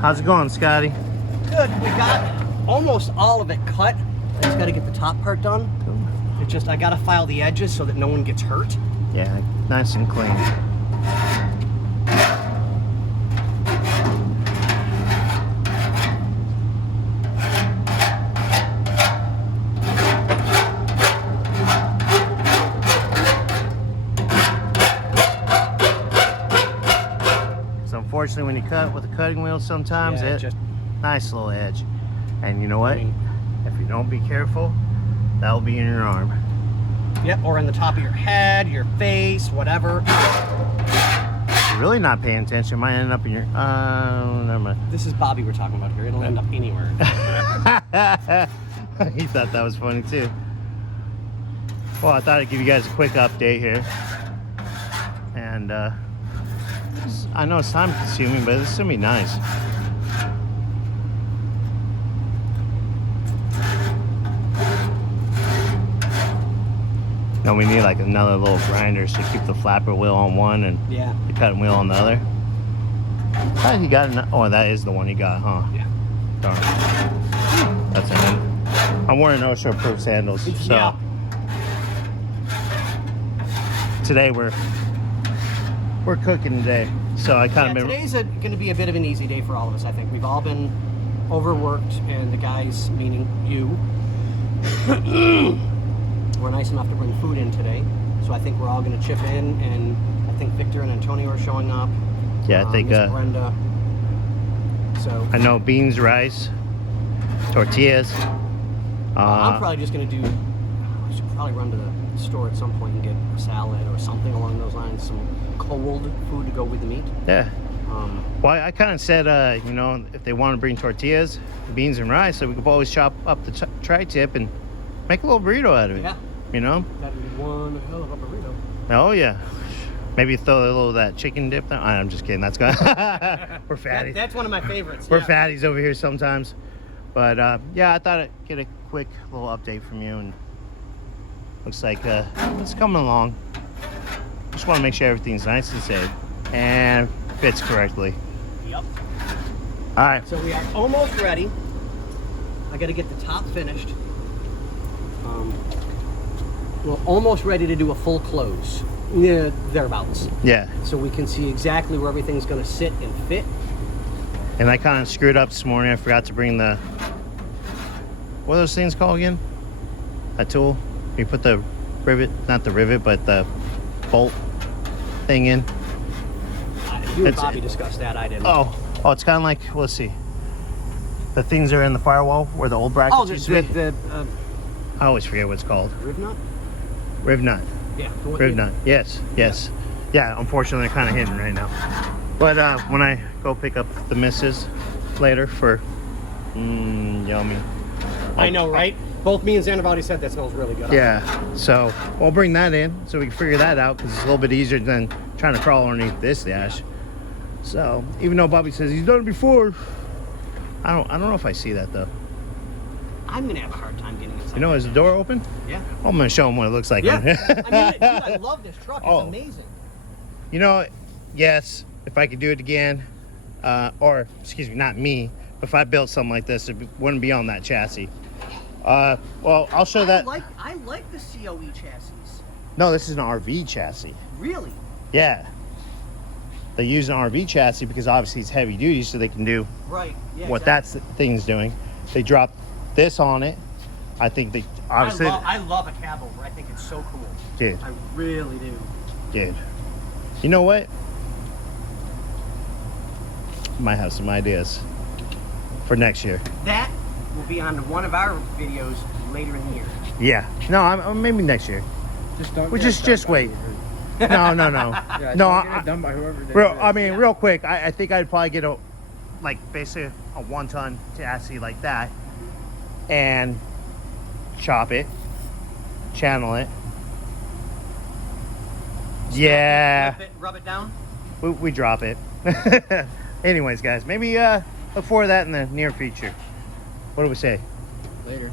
How's it going, Scotty? Good. We got almost all of it cut. I just got to get the top part done. Cool. It's just I got to file the edges so that no one gets hurt. Yeah, nice and clean. Unfortunately, when you cut with a cutting wheel, sometimes Yeah, it just nice little edge, and you know what? I mean, if you don't be careful, that'll be in your arm. Yep, or in the top of your head, your face, whatever. If you're really not paying attention, it might end up in your. Never mind. This is Bobby we're talking about here. It'll end up anywhere. He thought that was funny too. Well, I thought I'd give you guys a quick update here, and I know it's time consuming, but it's gonna be nice. Now we need like another little grinder to keep the flapper wheel on one and Yeah. the cutting wheel on the other. Oh, he got oh, that is the one he got, huh? Yeah. Darn. That's him. I'm wearing OSHA proof sandals, so Yeah. today we're cooking today. So I kind of been. Today's going to be a bit of an easy day for all of us. I think we've all been overworked, and the guys, meaning you, were nice enough to bring food in today. So I think we're all going to chip in, and I think Victor and Antonio are showing up. Yeah, I think Miss Brenda. So I know beans, rice, tortillas. I'm probably just going to do. I should probably run to the store at some point and get a salad or something along those lines. Some cold food to go with the meat. Yeah. Well, I kind of said, you know, if they want to bring tortillas, beans, and rice, so we could always chop up the tri-tip and make a little burrito out of it. Yeah. You know? That would be one hell of a burrito. Oh, yeah. Maybe throw a little of that chicken dip there. I'm just kidding. That's good. We're fatties. That's one of my favorites. We're yeah. fatties over here sometimes. But, yeah, I thought I'd get a quick little update from you. And looks like it's coming along. Just want to make sure everything's nice and safe and fits correctly. Yep. All right. So we are almost ready. I got to get the top finished. We're almost ready to do a full close. Yeah, thereabouts. Yeah. So we can see exactly where everything's going to sit and fit. And I kind of screwed up this morning. I forgot to bring the, what are those things called again? That tool? You put the rivet, not the rivet, but the bolt thing in. You and Bobby discussed that. I didn't. Oh, it's kind of like, let's see. The things that are in the firewall where the old brackets used to be. I always forget what it's called. Riv nut? Riv nut. Yeah. Riv nut. Yes. Yeah, unfortunately they're kind of hidden right now. But when I go pick up the missus later for yummy. I know, right? Both me and Xander have already said that smells really good. Yeah, so we'll bring that in so we can figure that out because it's a little bit easier than trying to crawl underneath this dash. So even though Bobby says he's done it before, I don't know if I see that though. I'm gonna have a hard time getting inside. You know, is the door open? Yeah. I'm gonna show him what it looks like. Yeah. I mean, dude, I love this truck. It's amazing. You know, yes, if I could do it again, or excuse me, not me, but if I built something like this, it wouldn't be on that chassis. Well, I'll show that. I like the COE chassis. No, this is an RV chassis. Really? Yeah. They use an RV chassis because obviously it's heavy duty, so they can do right. Yeah, what exactly. that thing's doing. They drop this on it. I think they obviously. I love a cab over. I think it's so cool. Dude. I really do. Dude. You know what? Might have some ideas for next year. That will be on one of our videos later in the year. Yeah. No, maybe next year. Just don't. Just wait. No. Yeah, No. get it done by whoever did it. Real quick. I think I'd probably get basically a 1-ton chassis like that, and chop it, channel it. Yeah. Rub it down. We drop it. Anyways, guys, maybe look for that in the near future. What do we say? Later.